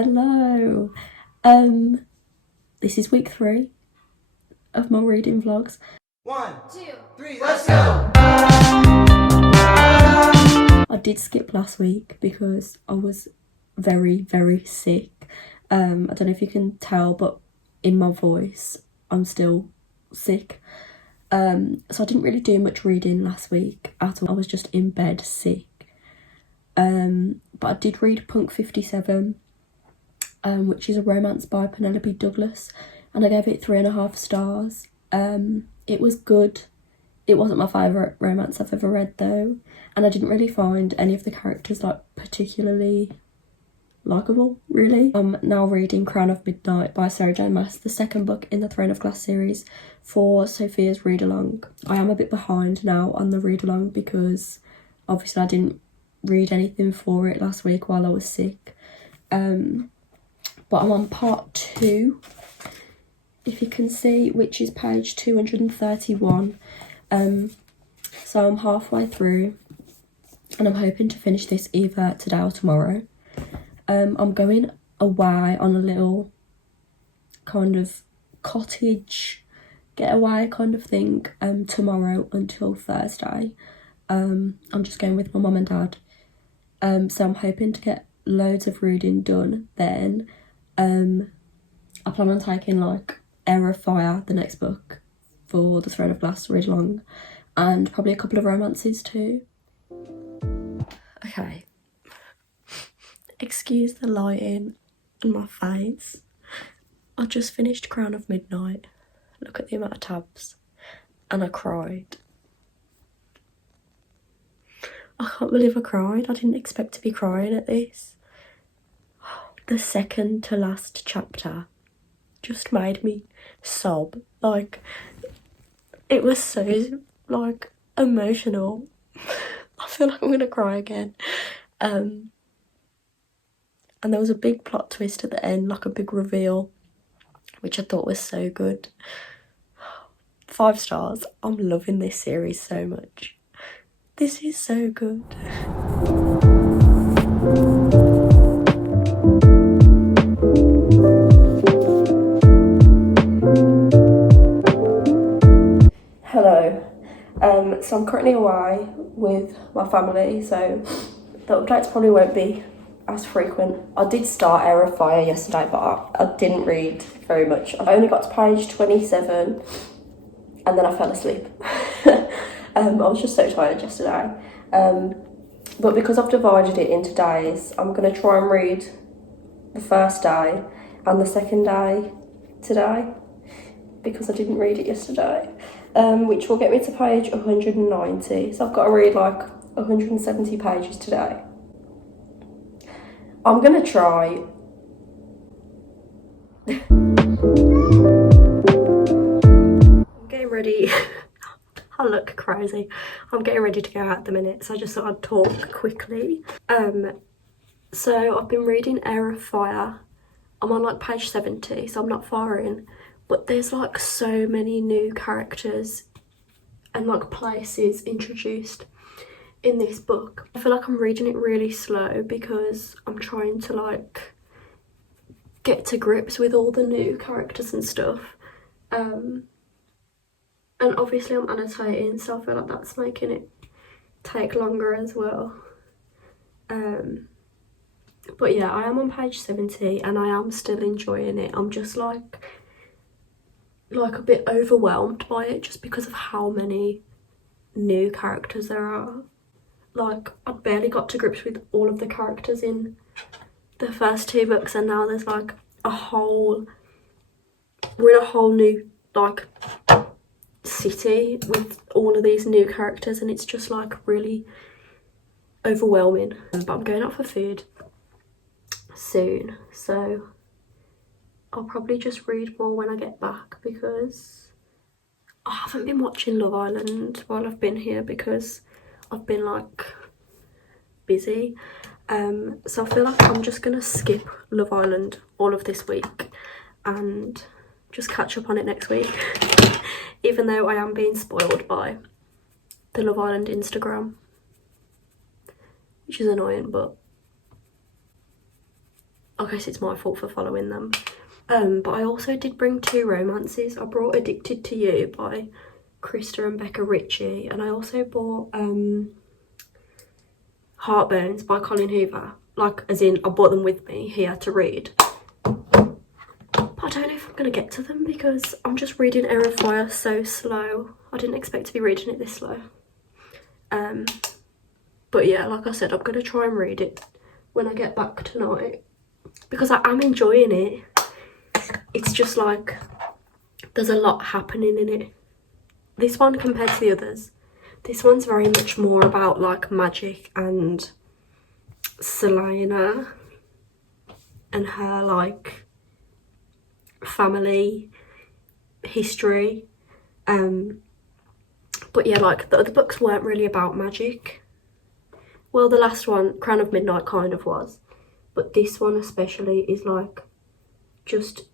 Hello. This is week 3 of my reading vlogs. 1, 2, 3, let's go! I did skip last week because I was very, very sick. I don't know if you can tell, but in my voice, I'm still sick. So I didn't really do much reading last week at all. I was just in bed sick. But I did read Punk 57, which is a romance by Penelope Douglas, and I gave it 3.5 stars. It was good. It wasn't my favourite romance I've ever read though, and I didn't really find any of the characters like particularly likeable, really. I'm now reading Crown of Midnight by Sarah J Maas, the second book in the Throne of Glass series, for Sophia's read-along. I am a bit behind now on the read-along because obviously I didn't read anything for it last week while I was sick. But I'm on part 2, if you can see, which is page 231. So I'm halfway through and I'm hoping to finish this either today or tomorrow. I'm going away on a little kind of cottage getaway kind of thing tomorrow until Thursday. I'm just going with my mum and dad. So I'm hoping to get loads of reading done then. I plan on taking like Heir, the next book, for the Throne of Glass read along, and probably a couple of romances too. Okay. Excuse the lighting on my face. I just finished Crown of Midnight. Look at the amount of tabs. And I cried. I can't believe I cried. I didn't expect to be crying at this. The second to last chapter just made me sob. Like, it was so, like, emotional. I feel like I'm gonna cry again. And there was a big plot twist at the end, like a big reveal, which I thought was so good. 5 stars. I'm loving this series so much. This is so good. Hello. So I'm currently away with my family, so the updates probably won't be as frequent. I did start Heir yesterday, but I didn't read very much. I only got to page 27 and then I fell asleep. I was just so tired yesterday. But because I've divided it into days, I'm going to try and read the first day and the second day today, because I didn't read it yesterday, which will get me to page 190. So I've got to read like 170 pages today. I'm going to try. I'm getting ready. I look crazy. I'm getting ready to go out at the minute, so I just thought I'd talk quickly. So I've been reading Heir of Fire. I'm on like page 70, so I'm not far in. But there's like so many new characters and like places introduced in this book. I feel like I'm reading it really slow because I'm trying to like get to grips with all the new characters and stuff. And obviously I'm annotating, so I feel like that's making it take longer as well. But yeah, I am on page 70 and I am still enjoying it. I'm just like a bit overwhelmed by it just because of how many new characters there are. Like, I barely got to grips with all of the characters in the first 2 books, and now there's like we're in a whole new like city with all of these new characters, and it's just like really overwhelming. But I'm going out for food soon, so I'll probably just read more when I get back, because I haven't been watching Love Island while I've been here because I've been like busy. So I feel like I'm just gonna skip Love Island all of this week and just catch up on it next week. Even though I am being spoiled by the Love Island Instagram, which is annoying, but I guess it's my fault for following them. But I also did bring 2 romances. I brought Addicted to You by Krista and Becca Ritchie, and I also bought Heartburns by Colin Hoover. Like, as in, I bought them with me here to read. But I don't know if I'm going to get to them because I'm just reading Heir of Fire so slow. I didn't expect to be reading it this slow. But yeah, like I said, I'm going to try and read it when I get back tonight because I am enjoying it. It's just like there's a lot happening in it. This one, compared to the others, this one's very much more about like magic and Selena and her like family history. But yeah, like the other books weren't really about magic. Well, the last one, Crown of Midnight, kind of was, but this one especially is like just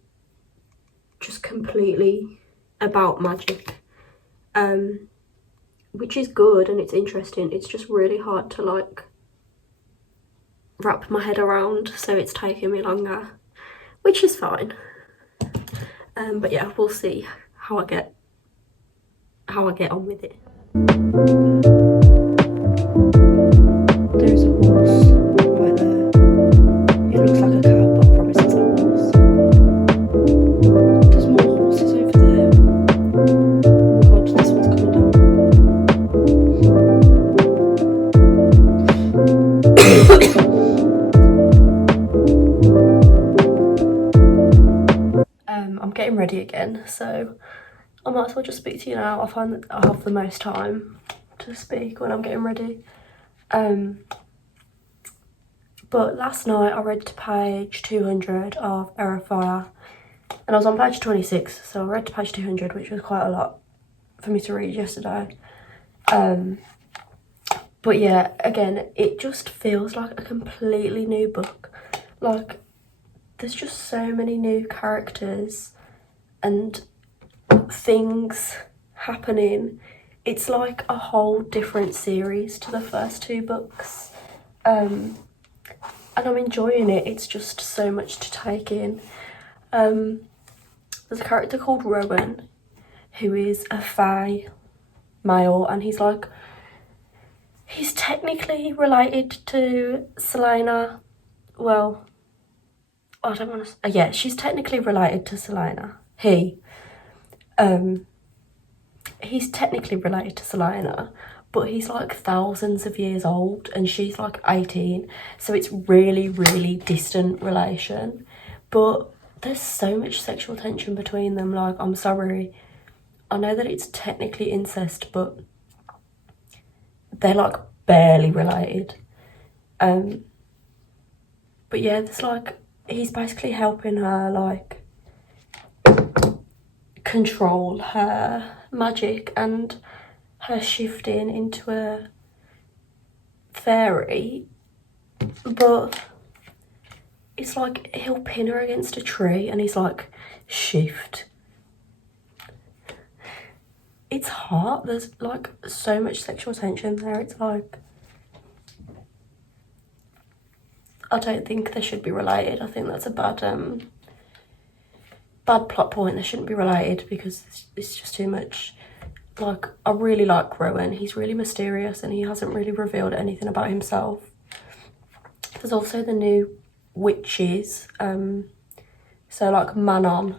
completely about magic, which is good and it's interesting. It's just really hard to like wrap my head around, so it's taking me longer, which is fine. But yeah, we'll see how I get on with it. There's a horse right there. It looks like a cow, but I promise it's a horse. There's more horses over there. Oh my god, this one's coming down. I'm getting ready again, so I might as well just speak to you now. I find that I have the most time to speak when I'm getting ready. But last night I read to page 200 of Heir of Fire, and I was on page 26, so I read to page 200, which was quite a lot for me to read yesterday. But yeah, again, it just feels like a completely new book. Like, there's just so many new characters and things happening. It's like a whole different series to the first 2 books. And I'm enjoying it. It's just so much to take in. There's a character called Rowan who is a fae male, and he's technically related to Selena. Well, I don't want to. Yeah, she's technically related to Selena. He's technically related to Selena, but he's like thousands of years old and she's like 18, so it's really, really distant relation. But there's so much sexual tension between them. Like, I'm sorry, I know that it's technically incest, but they're like barely related. But yeah, there's like, he's basically helping her like control her magic and her shifting into a fairy, but it's like he'll pin her against a tree and he's like, shift. It's hot. There's like so much sexual tension there. It's like, I don't think they should be related. I think that's a bad plot point. They shouldn't be related because it's just too much. Like, I really like Rowan. He's really mysterious and he hasn't really revealed anything about himself. There's also the new witches. So like Manon,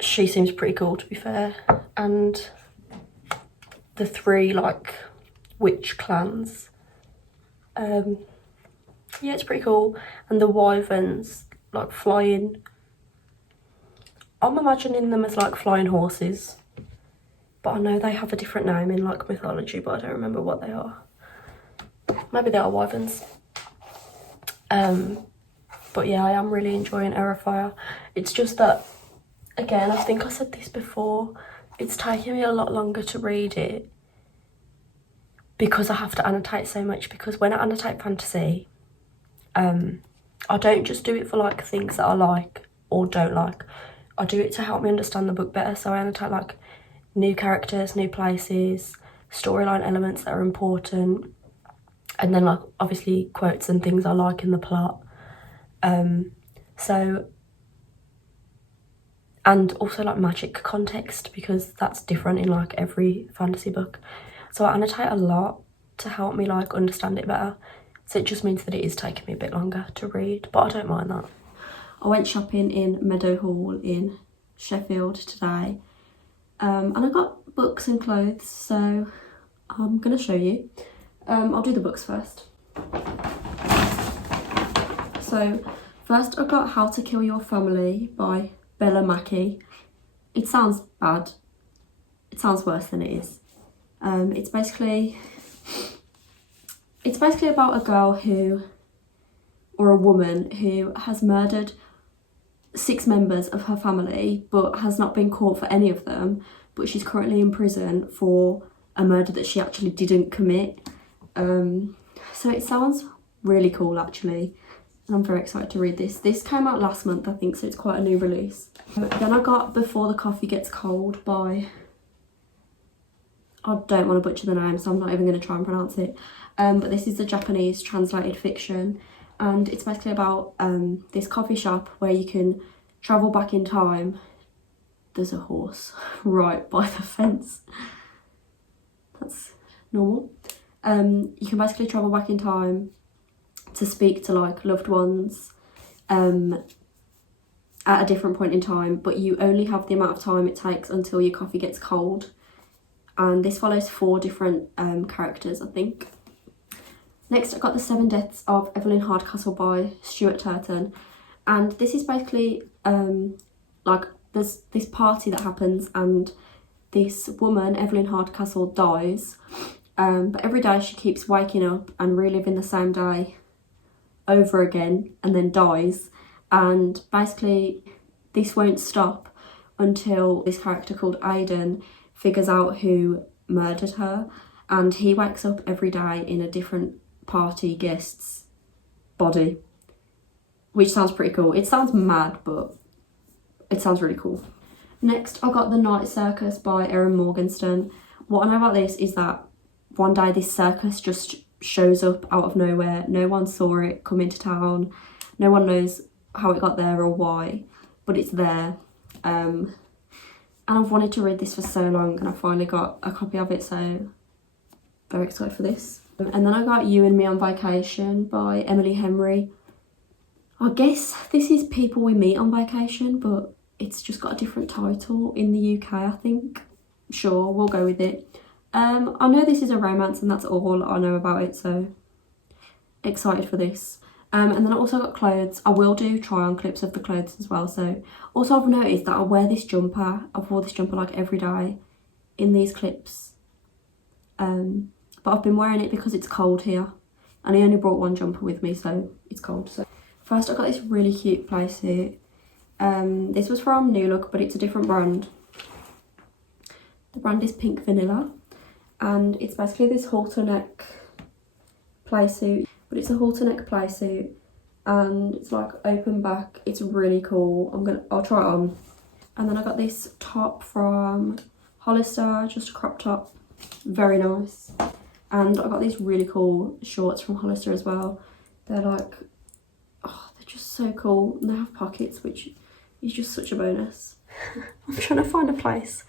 she seems pretty cool, to be fair. And the 3 like witch clans. Yeah, it's pretty cool. And the wyverns like flying. I'm imagining them as like flying horses, but I know they have a different name in like mythology, but I don't remember what they are. Maybe they are wyverns. But yeah, I am really enjoying Heir of Fire. It's just that, again, I think I said this before, it's taking me a lot longer to read it because I have to annotate so much. Because when I annotate fantasy, I don't just do it for like things that I like or don't like. I do it to help me understand the book better. So I annotate like new characters, new places, storyline elements that are important, and then like obviously quotes and things I like in the plot. So, and also like magic context, because that's different in like every fantasy book. So I annotate a lot to help me like understand it better. So it just means that it is taking me a bit longer to read, but I don't mind that. I went shopping in Meadowhall in Sheffield today, and I got books and clothes, so I'm gonna show you. I'll do the books first. So first I got How to Kill Your Family by Bella Mackie. It sounds bad. It sounds worse than it is. It's basically about a girl or a woman who has murdered 6 members of her family but has not been caught for any of them, but she's currently in prison for a murder that she actually didn't commit. So it sounds really cool actually, and I'm very excited to read this. This came out last month I think, so it's quite a new release. Then I got Before the Coffee Gets Cold by, I don't want to butcher the name, so I'm not even going to try and pronounce it. But this is a Japanese translated fiction, and it's basically about this coffee shop where you can travel back in time. There's a horse right by the fence. That's normal. You can basically travel back in time to speak to like loved ones at a different point in time, but you only have the amount of time it takes until your coffee gets cold. And this follows 4 different characters, I think. Next I got The 7 Deaths of Evelyn Hardcastle by Stuart Turton, and this is basically like there's this party that happens and this woman, Evelyn Hardcastle, dies, but every day she keeps waking up and reliving the same day over again and then dies, and basically this won't stop until this character called Aidan figures out who murdered her, and he wakes up every day in a different party guest's body, which sounds pretty cool. It sounds mad, but it sounds really cool. Next I got The Night Circus by Erin Morgenstern. What I know about this is that one day this circus just shows up out of nowhere. No one saw it come into town, no one knows how it got there or why, but it's there. And I've wanted to read this for so long, and I finally got a copy of it, so very excited for this. And then I got You and Me on Vacation by Emily Henry. I guess this is People We Meet on Vacation, but it's just got a different title in the UK, I think. Sure, we'll go with it. I know this is a romance and that's all I know about it, so excited for this. And then I also got clothes. I will do try on clips of the clothes as well. So also I've noticed that I wear this jumper. I've worn this jumper like every day in these clips. But I've been wearing it because it's cold here, and I only brought one jumper with me, so it's cold. So first I got this really cute playsuit. This was from New Look, but it's a different brand. The brand is Pink Vanilla, and it's basically this halter neck playsuit. But it's a halter neck playsuit and it's like open back. It's really cool. I'll try it on. And then I got this top from Hollister, just a crop top, very nice. And I got these really cool shorts from Hollister as well. They're like, oh, they're just so cool, and they have pockets, which is just such a bonus. I'm trying to find a place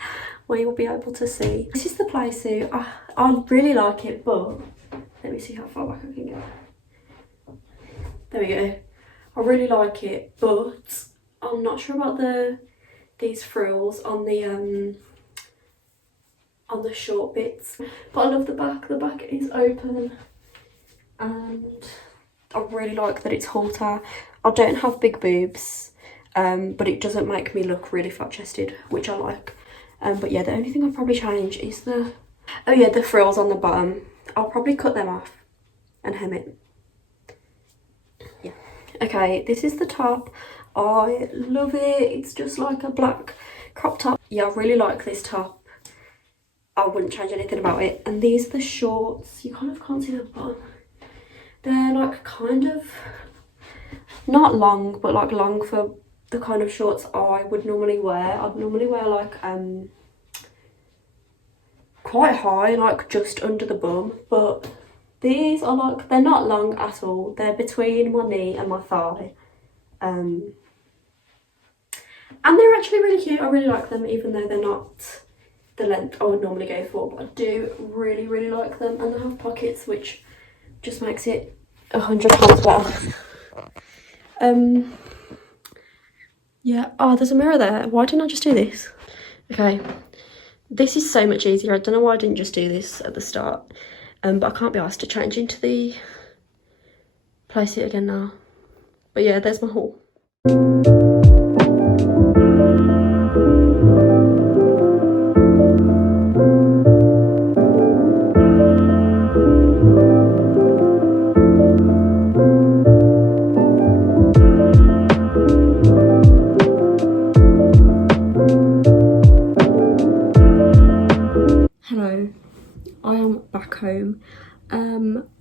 where you'll be able to see. This is the playsuit. I really like it, but let me see how far back I can get. There we go. I really like it, but I'm not sure about these frills on the short bits. But I love the back. The back is open, and I really like that it's halter. I don't have big boobs, but it doesn't make me look really flat-chested, which I like. But yeah, the only thing I'll probably change is the frills on the bottom. I'll probably cut them off and hem it. Yeah. Okay, this is the top. I love it. It's just like a black crop top. Yeah, I really like this top. I wouldn't change anything about it. And these are the shorts. You kind of can't see the bottom. They're like kind of not long, but like long for the kind of shorts I would normally wear. I'd normally wear like quite high, like just under the bum, but these are like, they're not long at all. They're between my knee and my thigh, And they're actually really cute. I really like them, even though they're not the length I would normally go for, but I do really, really like them. And they have pockets, which just makes it 100 times better. Yeah. Oh, there's a mirror there. Why didn't I just do this? Okay. This is so much easier. I don't know why I didn't just do this at the start. But I can't be asked to change into the place it again now. But yeah, there's my haul. Hello, I am back home.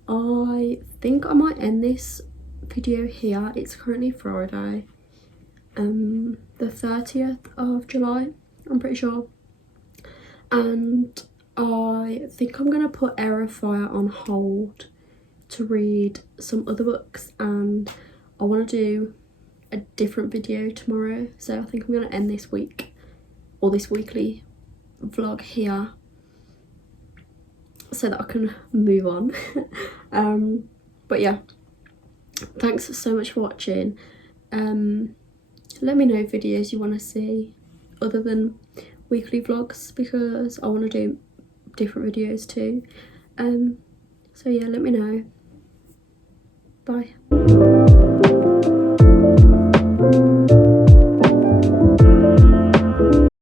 I think I might end this video here. It's currently Friday, the 30th of July, I'm pretty sure. And I think I'm gonna put Heir on hold to read some other books, and I want to do a different video tomorrow. So I think I'm gonna end this week, or this weekly vlog here, so that I can move on. But yeah, thanks so much for watching. Let me know videos you want to see other than weekly vlogs, because I want to do different videos too. So yeah, let me know. Bye.